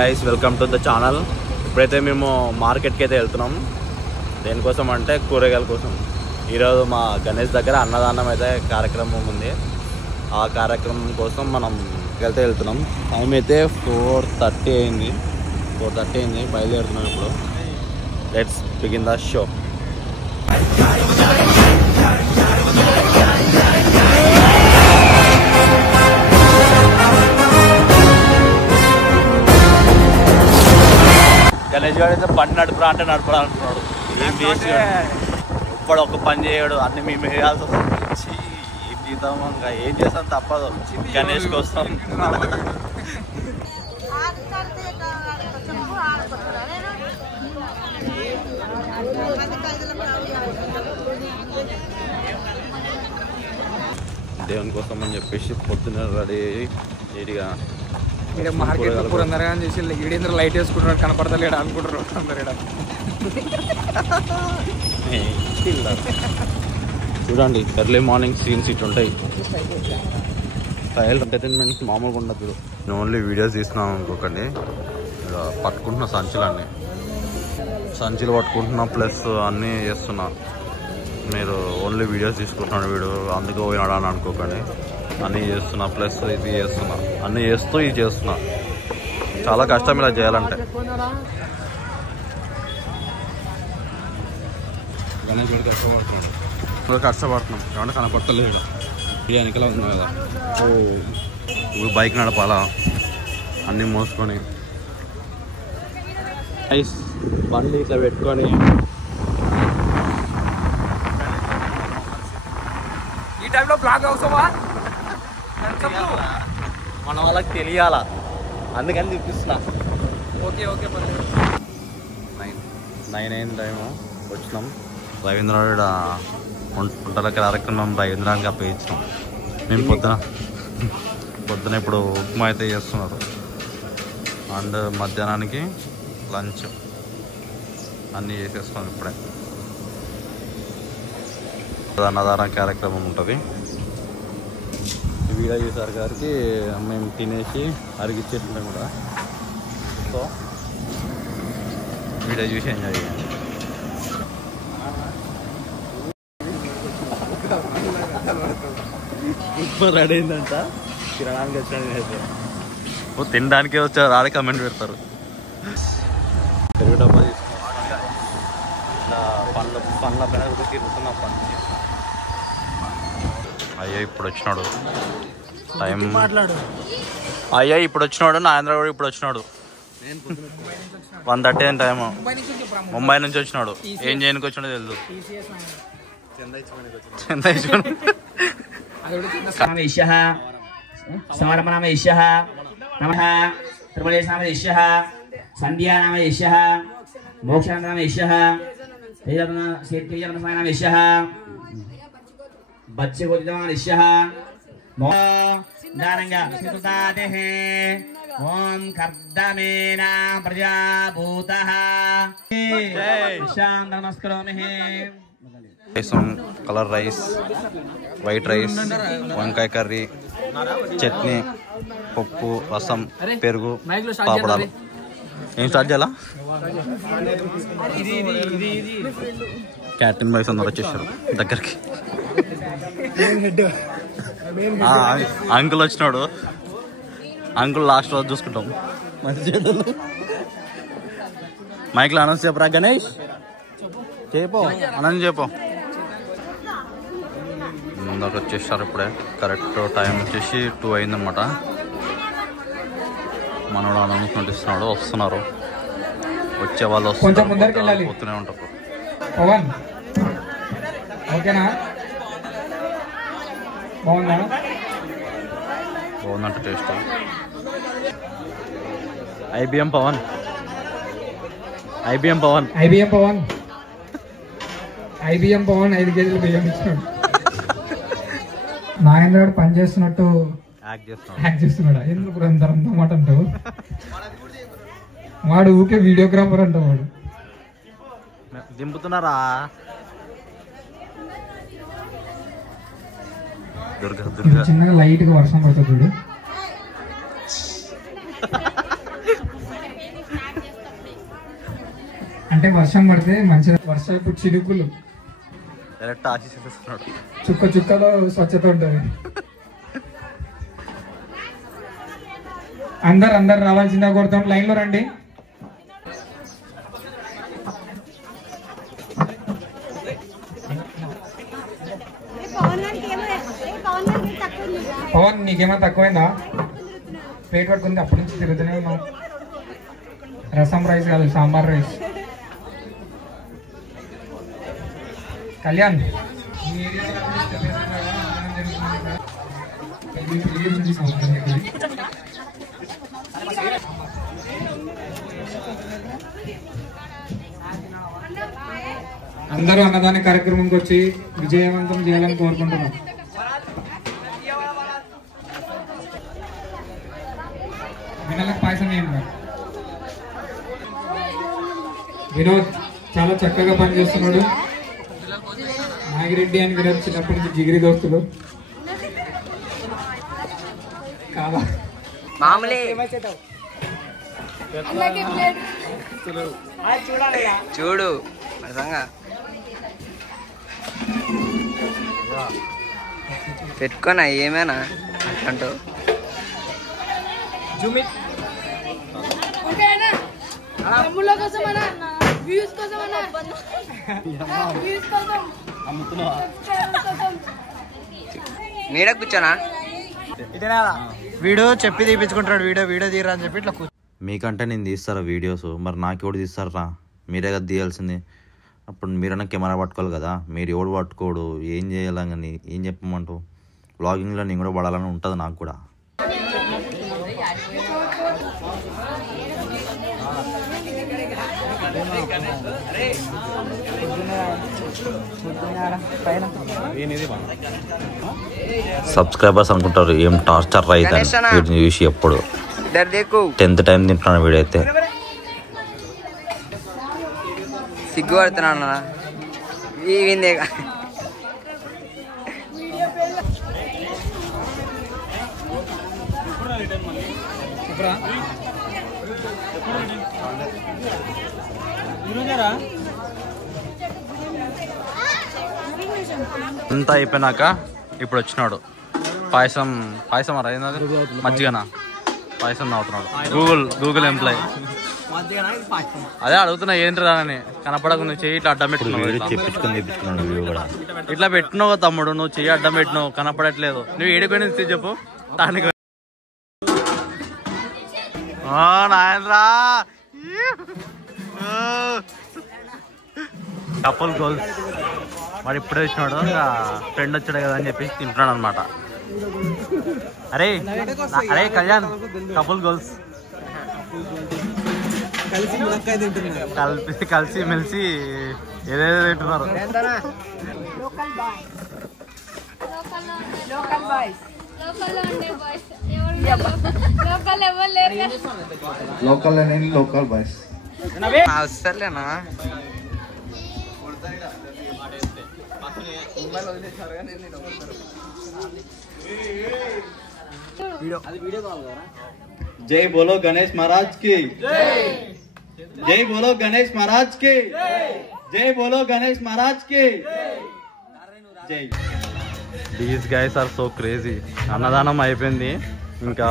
Guys welcome to the channel. ఇప్పుడైతే మేము మార్కెట్కి అయితే వెళ్తున్నాం. దేనికోసం అంటే కూరగాయల కోసం. ఈరోజు మా గణేష్ దగ్గర అన్నదానం అయితే కార్యక్రమం ఉంది. ఆ కార్యక్రమం కోసం మనం వెళ్తున్నాం. టైం అయితే 4:30 అయింది. బయలుదేరుతున్నాం ఇప్పుడు. Let's begin the show. Ganesh గారు అయితే బండి నడుపురా అంటే నడుపురా అంటున్నాడు. ఏం చేసి ఇప్పుడు ఒక పని చేయడు, అన్ని మేము వేయాల్సి వస్తుంది. జీతం ఇంకా ఏం చేస్తాం తప్పదు. గణేష్ కోసం దేవుని కోసం అని చెప్పేసి పొద్దున్న రెడీ నీట్గా మార్కెట్ అందరూ చేసి ఈడేంద్ర లైట్ వేసుకుంటున్నాడు, కనపడతలేడు అనుకుంటారు అందరు. చూడండి ఎర్లీ మార్నింగ్ సీన్స్ ఇటు ఉంటాయి. ట్రయల్ ఎంటర్టైన్మెంట్ మామూలుగా ఉండదు. నేను ఓన్లీ వీడియోస్ తీస్తున్నాను అనుకోకండి. ఇలా పట్టుకుంటున్నా సంచులు పట్టుకుంటున్నా, ప్లస్ అన్నీ చేస్తున్నా. మీరు ఓన్లీ వీడియోస్ తీసుకుంటున్నాడు వీడు అందుకు పోయినాడా అని అనుకోకండి. అన్నీ చేస్తున్నా, ప్లస్ ఇది చేస్తున్నా, అన్నీ చేస్తూ ఇది చేస్తున్నా. చాలా కష్టం ఇలా చేయాలంటే. గణేష్ గడికి కష్టపడుతున్నాం కాబట్టి కనపడతలేదు. ఇక వెనకలా ఉంది కదా, ఇప్పుడు బైక్ నడపాలా అన్నీ మోసుకొని. బండి ఇట్లా పెట్టుకొని ఈ టైంలో బ్లాగ్ అవసరమా? మన వాళ్ళకి తెలియాలా, అందుకని చూపిస్తున్నా. ఓకే 9 అయింది టైము. వచ్చినాం రవీంద్ర వంటల కార్యక్రమం రవీంద్రానికి అప్పగించినాం. మేము పొద్దున ఇప్పుడు ఉప్మా అయితే చేస్తున్నారు. అండ్ మధ్యాహ్నానికి లంచ్ అన్నీ చేసేస్తున్నాం. ఇప్పుడే అన్నదాన కార్యక్రమం ఉంటుంది. వీడియో చేసారు గారికి మేము తినేసి అరిగిచ్చేస్తున్నాం కూడా. సో వీడియో చూసి ఎంజాయ్ చేయండి. ఇప్పుడు రెడీ అయిందంట. తినడానికి వచ్చాను, తినడానికే వచ్చారు. ఆడే కమెంట్ పెడతారు. పెరుగు డబ్బా తీసుకున్నా, పండ్ల పైన తిరుగుతున్నా. అయ్యో ఇప్పుడు వచ్చినాడు టైం. అయ్యో ఇప్పుడు వచ్చినాడు నాగేంద్ర కూడా. ఇప్పుడు వచ్చినాడు 1:30 అయింది టైము. ముంబై నుంచి వచ్చినాడు. ఏం చేయడానికి వచ్చినాడో తెలుసు. बच्चे को ओम कर्दमेना प्रजाभूतः नमस्करोमि. కలర్ రైస్, వైట్ రైస్, వంకాయ కర్రీ, చట్నీ, పప్పు, రసం, పెరుగు, పాపడాలు. ఏం స్టార్ట్ చేయాలా? క్యాటరింగ్ బాయ్స్ అందరు వచ్చేసారు దగ్గరికి. అంకుల్ వచ్చినాడు. అంకుల్ లాస్ట్ రోజు చూసుకుంటాం. మైక్లో అనౌన్స్ చెప్పరా గణేష్? చెప్పో అనౌన్స్ చెప్పు. ముందర వచ్చేసారు ఇప్పుడే. కరెక్ట్ టైం వచ్చేసి 2 అయిందనమాట. మనోడు అనౌన్స్మెంట్ ఇస్తున్నాడు. వస్తున్నారు, వచ్చే వాళ్ళు వస్తున్నారు, పోతూనే ఉంటారు. ఓకేనా? బాగుందంట టేస్ట్. ఐబిఎం పవన్ 5 కేజీలు బియ్యం ఇచ్చినాడు. నాగేంద్ర గారు పని చేస్తున్నట్టు యాక్ట్ చేస్తున్నాడు. ఎందుకు అంత మాట అంటావు? వాడు ఊకే వీడియోగ్రాఫర్ అంట. వాడు దింపుతున్నారా? చిన్నగా లైట్ గా వర్షం పడుతుంది చూడు. అంటే వర్షం పడితే మంచిగా వర్షపు చిరుకులు డైరెక్ట్ ఆశిస్తున్నాడు. చుక్క చుక్కలో స్వచ్ఛత ఉంటుంది. అందరు రావాల్సిందా కొడతాం. లైన్ లో రండి. పవన్ నీకేమైనా తక్కువైందా? ప్లేట్ పట్టుకుంది అప్పటి నుంచి తిరుగుతూనే ఉన్నాం. రసం రైస్ కాదు, సాంబార్ రైస్. కళ్యాణ్ అందరూ అన్నదాన కార్యక్రమంకి వచ్చి విజయవంతం చేయాలని కోరుకుంటున్నాం. వినలకు పాయసం ఏంటి? వినోద్ చాలా చక్కగా పనిచేస్తున్నాడు. నాగిరెడ్డి అని వినోద్ చిన్నప్పటి నుంచి జిగిరి దోస్తులు కాదా? చూడు పెట్టుకోనా ఏమైనా అంటూ నీడ కూర్చోనా? వీడియో చెప్పి తీపించుకుంటాడు. వీడియో తీయరా అని చెప్పి ఇట్లా మీకంటే నేను తీస్తారా వీడియోస్, మరి నాకు ఎవడు తీస్తారా? మీరే కదా తీయాల్సింది. అప్పుడు మీరన్నా కెమెరా పట్టుకోవాలి కదా. మీరు ఎవడు పట్టుకోడు, ఏం చేయాలని ఏం చెప్పమంటూ వ్లాగింగ్లో నేను కూడా పడాలని ఉంటుంది నాకు కూడా. సబ్స్క్రైబర్స్ అనుకుంటారు ఏం టార్చర్ అయితే వీటిని చూసి. ఎప్పుడు 10th టైం తింటున్నాను వీడైతే. సిగ్గుపడుతున్నా ఇవిందే అంతా అయిపోయినాక ఇప్పుడు వచ్చినాడు. పాయసం అయింది, మజ్జిగనా పాయసం తాగుతున్నాడు. Google employee. అదే అడుగుతున్నా ఏంటి అని కనపడకుండా చెయ్యి ఇట్లా అడ్డం పెట్టుకున్నావు. ఇట్లా పెట్టినావు తమ్ముడు, నువ్వు చెయ్యి అడ్డం పెట్టినావు, కనపడట్లేదు. నువ్వు ఏడిపోయిన చెప్పు. దానికి నాయనరా కపుల్ గోల్స్. మరి ఇప్పుడే వచ్చినాడు, ఫ్రెండ్ వచ్చాడు కదా అని చెప్పి తింటున్నాడు అనమాట. అరే కళ్యాణ్, కపుల్ గోల్స్ కలిసి మెలిసి ఏదేదో తింటున్నారు. లోకల్ బాయ్స్ వస్తలేనా? జై బోలో గణేష్ మహారాజ్ కి జై బోలో గణేష్ మహారాజ్ కి జై బోలో గణేష్ మహారాజ్ కి జై. These guys are so crazy. అన్నదానం అయిపోయింది, ఇంకా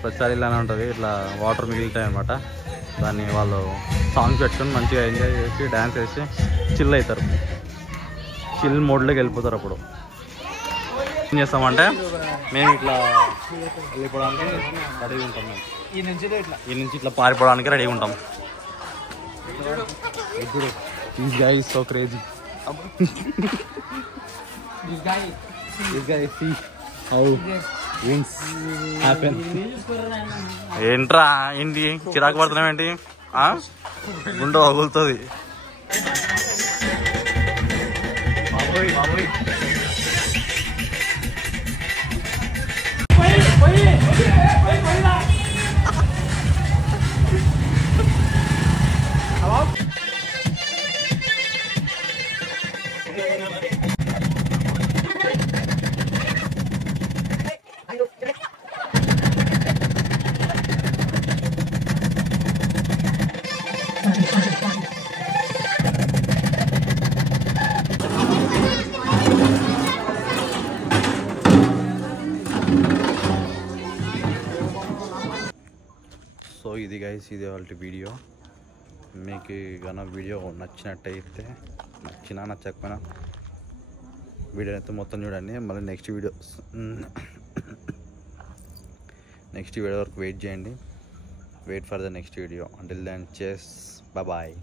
ప్రతిసారి ఇలానే ఉంటుంది. ఇట్లా వాటర్ మిగులుతాయి అనమాట. దాన్ని వాళ్ళు సాంగ్స్ పెట్టుకొని మంచిగా ఎంజాయ్ చేసి డ్యాన్స్ వేసి చిల్ అవుతారు. చిల్ మోడ్లోకి వెళ్ళిపోతారు. అప్పుడు ఏం చేస్తామంటే మేము ఇట్లా వెళ్ళిపోవడానికి రెడీగా ఉంటాం. మేము ఈ నుంచి ఇట్లా పారిపోవడానికి రెడీగా ఉంటాం. This guy is so crazy. This guy see how things happen. ఏంట్రా ఏంటి చిరాకు పడుతున్నావు ఏంటి? గుండె పగులుతుంది. ఇది గైస్, ఇది వాళ్ళ వీడియో. మీకు కన్నా వీడియో నచ్చినట్టయితే, నచ్చకపోయినా వీడియో అయితే మొత్తం చూడండి. మళ్ళీ నెక్స్ట్ వీడియో వరకు వెయిట్ చేయండి. Wait for the next video. Until then, చెస్, బాయ్.